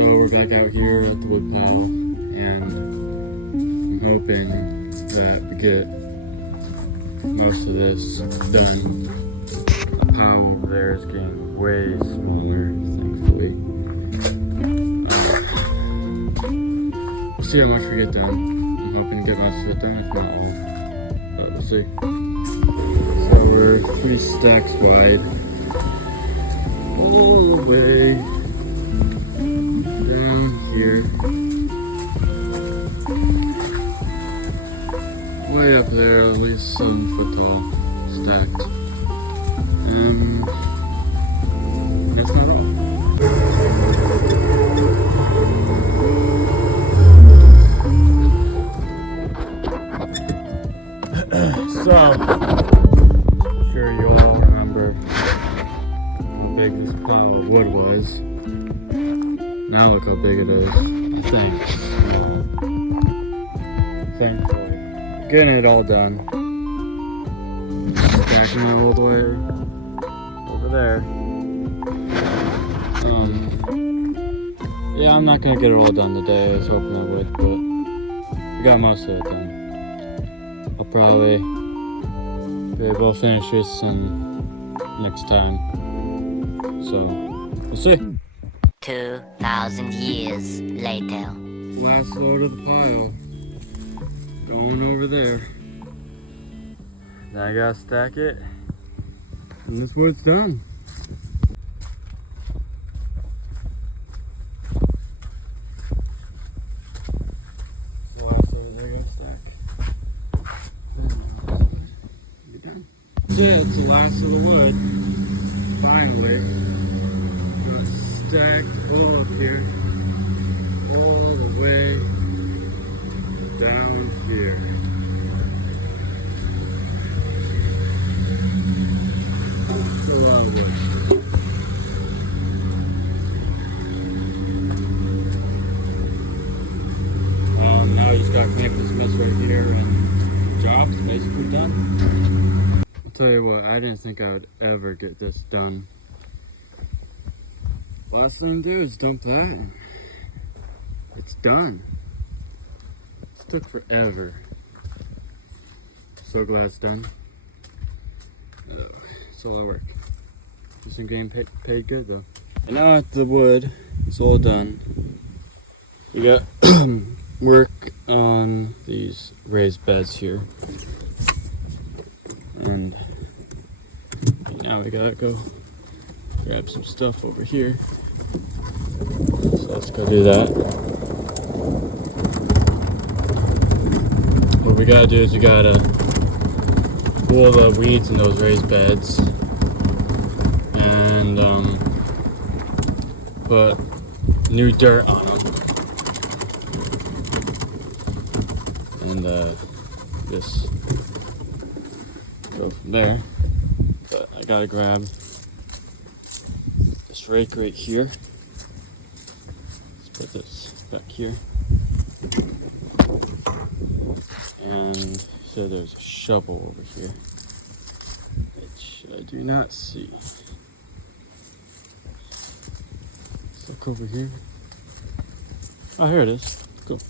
So we're back out here at the wood pile, and I'm hoping that we get most of this done. The pile over there is getting way smaller, thankfully. We'll see how much we get done. I'm hoping to get most of it done, if not all, but we'll see. So we're 3 stacks wide, all the way down here, way up there, at least 7 foot tall, stacked. That's not all. So, I'm sure you all remember how big this pile of wood was. Now look how big it is. I think. Thankfully. Getting it all done. Stacking it all the way over there. Yeah, I'm not gonna get it all done today. I was hoping I would, but we got most of it done. I'll probably be able to finish this next time. So, we'll see. 2,000 years later. Last load of the pile. Going over there. Now I gotta stack it. And this wood's done. The last load I gotta stack. That's it, it's the last of the wood. Finally. Got stacked all up here. All the way down here. It's a lot of wood. Now we just gotta clean up this mess right here, and the job's basically done. I'll tell you what, I didn't think I would ever get this done. Last thing to do is dump that. It's done. It took forever. So glad it's done. It's a lot of work. Just been getting paid good though. And now at the wood, it's all done. We got work on these raised beds here. And now we gotta go grab some stuff over here. So let's go do that. What we gotta do is we gotta pull the weeds in those raised beds and put new dirt on them. And just go from there. But I gotta grab this rake right here. Let's put this back here. And so there's a shovel over here, which I do not see. Let's look over here. Oh, here it is. Cool.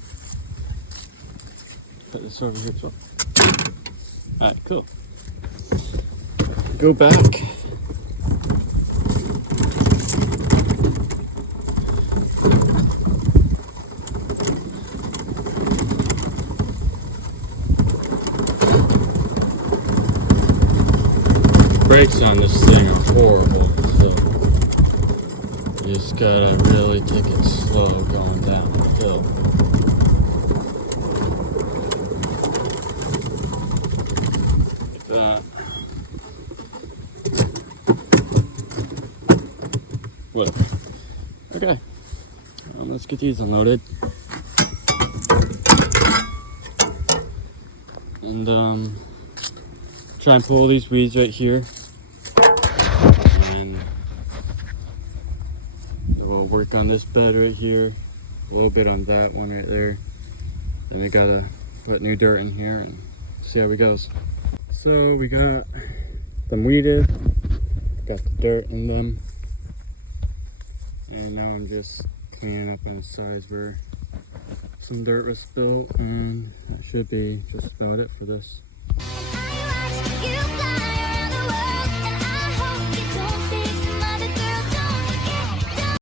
Put this over here as well. Alright, cool. Go back. Brakes on this thing are horrible, so you just gotta really take it slow going down the hill. Like that. Whatever. Okay. Let's get these unloaded. And try and pull these weeds right here. And we'll work on this bed right here, a little bit on that one right there. Then we gotta put new dirt in here and see how it goes. So we got them weeded, got the dirt in them. And now I'm just cleaning up on the sides where some dirt was spilled, and that should be just about it for this. I watch you fly